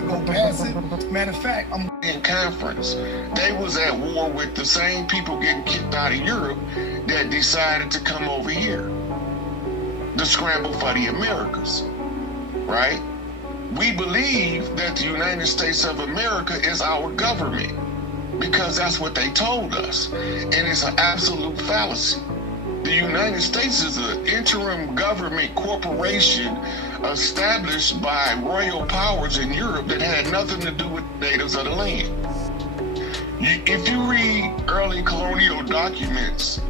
go past it. Matter of fact, I'm in conference. They was at war with the same people getting kicked out of Europe that decided to come over here. The scramble for the Americas, right? We believe that the United States of America is our government because that's what they told us. And it's an absolute fallacy. The United States is an interim government corporation established by royal powers in Europe that had nothing to do with natives of the land. If you read early colonial documents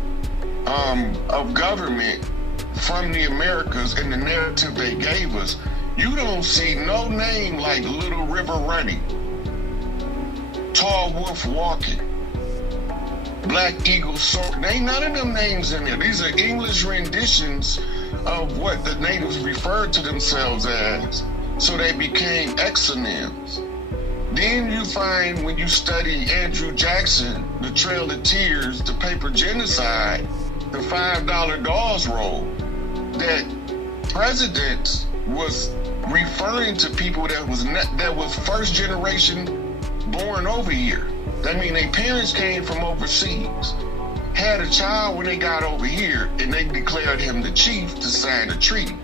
of government from the Americas and the narrative they gave us, you don't see no name like Little River Running, Tall Wolf Walking, Black Eagle Soaring. Ain't none of them names in there. These are English renditions of what the natives referred to themselves as. So they became exonyms. Then you find when you study Andrew Jackson, The Trail of Tears, The Paper Genocide, the $5 Dawes Roll, that presidents was referring to people that was first generation born over here. That means their parents came from overseas, had a child when they got over here, and they declared him the chief to sign a treaty.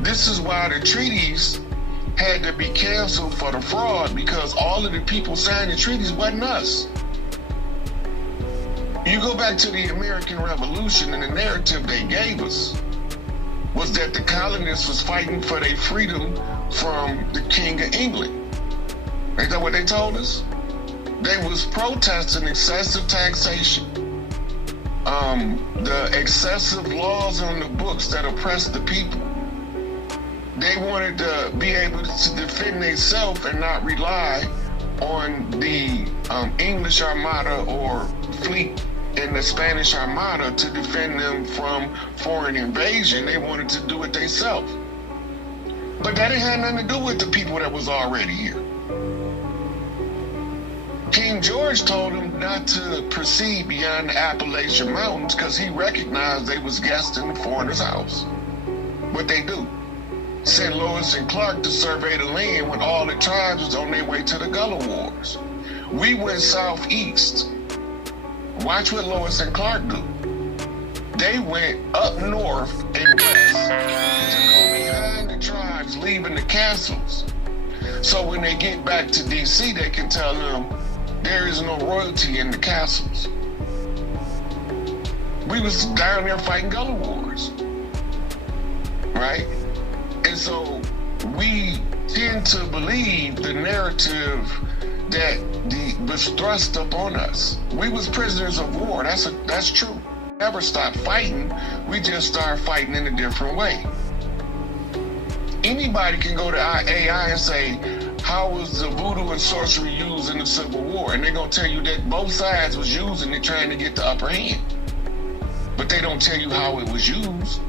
This is why the treaties had to be canceled for the fraud, because all of the people signing treaties wasn't us. You go back to the American Revolution, and the narrative they gave us was that the colonists was fighting for their freedom from the King of England. Ain't that what they told us? They was protesting excessive taxation, the excessive laws on the books that oppressed the people. They wanted to be able to defend themselves and not rely on the English Armada or fleet and the Spanish Armada to defend them from foreign invasion. They wanted to do it themselves. But that didn't have nothing to do with the people that was already here. King George told them not to proceed beyond the Appalachian Mountains because he recognized they was guests in the foreigner's house. What they do? Sent Lewis and Clark to survey the land when all the tribes was on their way to the Gullah Wars. We went southeast. Watch what Lewis and Clark do. They went up north and west to go behind the tribes, leaving the castles. So when they get back to D.C., they can tell them there is no royalty in the castles. We was down there fighting Gullah Wars, right? And so we tend to believe the narrative that was thrust upon us. We was prisoners of war. That's true. Never stopped fighting. We just started fighting in a different way. Anybody can go to AI and say, how was the voodoo and sorcery used in the Civil War? And they're going to tell you that both sides was using it trying to get the upper hand. But they don't tell you how it was used.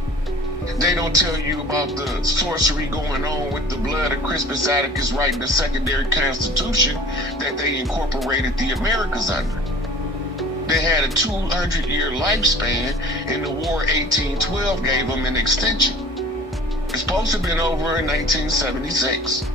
They don't tell you about the sorcery going on with the blood of Crispus Attucks writing the secondary constitution that they incorporated the Americas under. They had a 200-year lifespan, and the War 1812 gave them an extension. It's supposed to have been over in 1976.